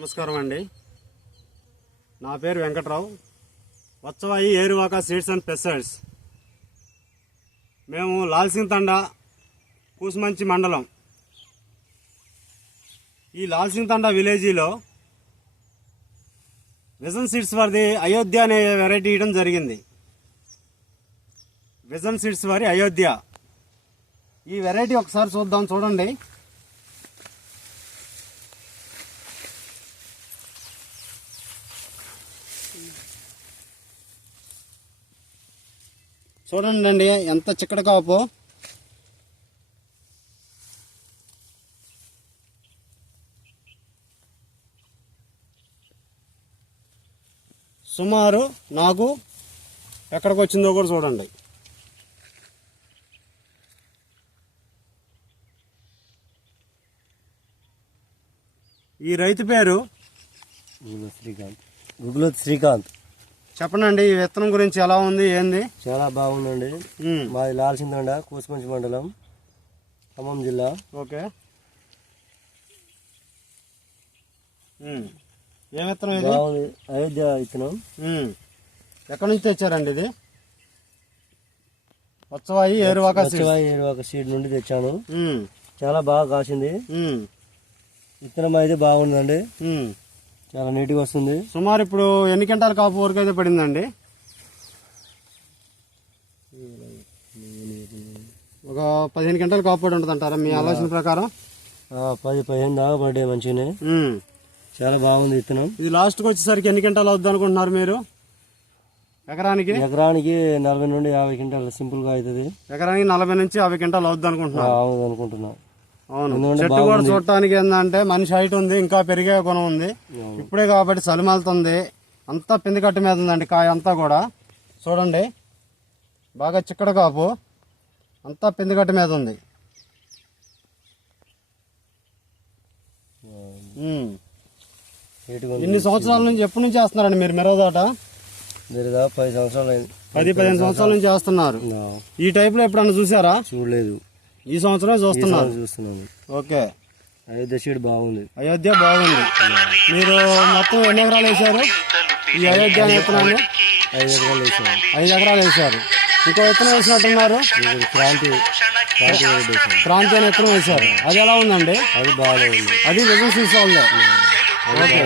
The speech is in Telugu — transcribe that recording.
నమస్కారం అండి. నా పేరు వెంకట్రావు. వచ్చవాయి ఏరువాక సీడ్స్ అండ్ పెస్టిసైడ్స్. మేము లాల్సింగ్ కూసుమంచి మండలం. ఈ లాల్సింగ్ విలేజీలో విజన్ సీడ్స్ వారిది అయోధ్య అనే వెరైటీ ఇవ్వడం జరిగింది. విజన్ సీడ్స్ వారి అయోధ్య. ఈ వెరైటీ ఒకసారి చూద్దాం, చూడండి. చూడండి అండి, ఎంత చిక్కటి కాపు. సుమారు నాకు ఎక్కడికి వచ్చిందో కూడా చూడండి. ఈ రైతు పేరు గుగ్లోత్ శ్రీకాంత్. చెప్పండి, ఈ విత్తనం గురించి ఎలా ఉంది, ఏంది? చాలా బాగుందండి. మాది లాల్సింగ్ కూసుమంచి మండలం, ఖమ్మం జిల్లా. ఓకే, ఏ విత్తనం ఇది? బాగుంది, అయోధ్య విత్తనం. ఎక్కడి నుంచి తెచ్చారండి ఇది? వచ్చవాయి ఏరువాక సీడ్ నుండి తెచ్చాను. చాలా బాగా కాసింది. విత్తనం అయితే బాగుందండి, చాలా నీట్గా వస్తుంది. సుమారు ఇప్పుడు ఎన్ని క్వింటాల కాపు వరకు అయితే పడిందండి? ఒక 15 క్వింటాల కాపు పడి ఉంటుంది అంటారా మీ ఆలోచన ప్రకారం? 10-15 దాకా పడ్డాయి మంచిగానే. చాలా బాగుంది విత్తనం. ఇది లాస్ట్కి వచ్చేసరికి ఎన్ని క్వింటాలు అవుద్ది అనుకుంటున్నారు మీరు? ఎకరానికి 40 నుండి 50 క్వింటాలు సింపుల్ గా అవుతుంది. ఎకరానికి 40 నుంచి 50 క్వింటాలు అవుద్ది అనుకుంటున్నా. అవును, చెట్టు కూడా చూడటానికి ఏంటంటే మనిషి హైట్ ఉంది, ఇంకా పెరిగే గుణం ఉంది. ఇప్పుడే కాబట్టి చలిమాలుతుంది, అంతా పిండి కట్టు మీద ఉందండి. కాయ అంతా కూడా చూడండి, బాగా చిక్కడ కాపు, అంతా పిండి కట్టు మీద ఉంది. ఇన్ని సంవత్సరాల నుంచి ఎప్పటి నుంచి చేస్తున్నారండి మీరు మిరప తోట? 10 సంవత్సరాలు 10-15 సంవత్సరాల నుంచి చేస్తున్నారు. ఈ టైప్ లో ఎప్పుడన్నా చూసారా? చూడలేదు, ఈ సంవత్సరం చూస్తున్నాను. ఓకే, అయోధ్య సీడ్ బాగుంది. అయోధ్య బాగుంది. మీరు మొత్తం ఎన్ని ఎకరాలు వేశారు ఈ అయోధ్య విత్తనాన్ని? 5 ఎకరాలు వేసారు. 5 ఎకరాలు వేశారు. ఇంకో విత్తనం వేసినట్టున్నారు, క్రాంతి అనే విత్తనం వేశారు. అది ఎలా ఉందండి? అది బాగానే ఉంది. అది విజన్ సీడ్స్ వాళ్ళే. ఓకే.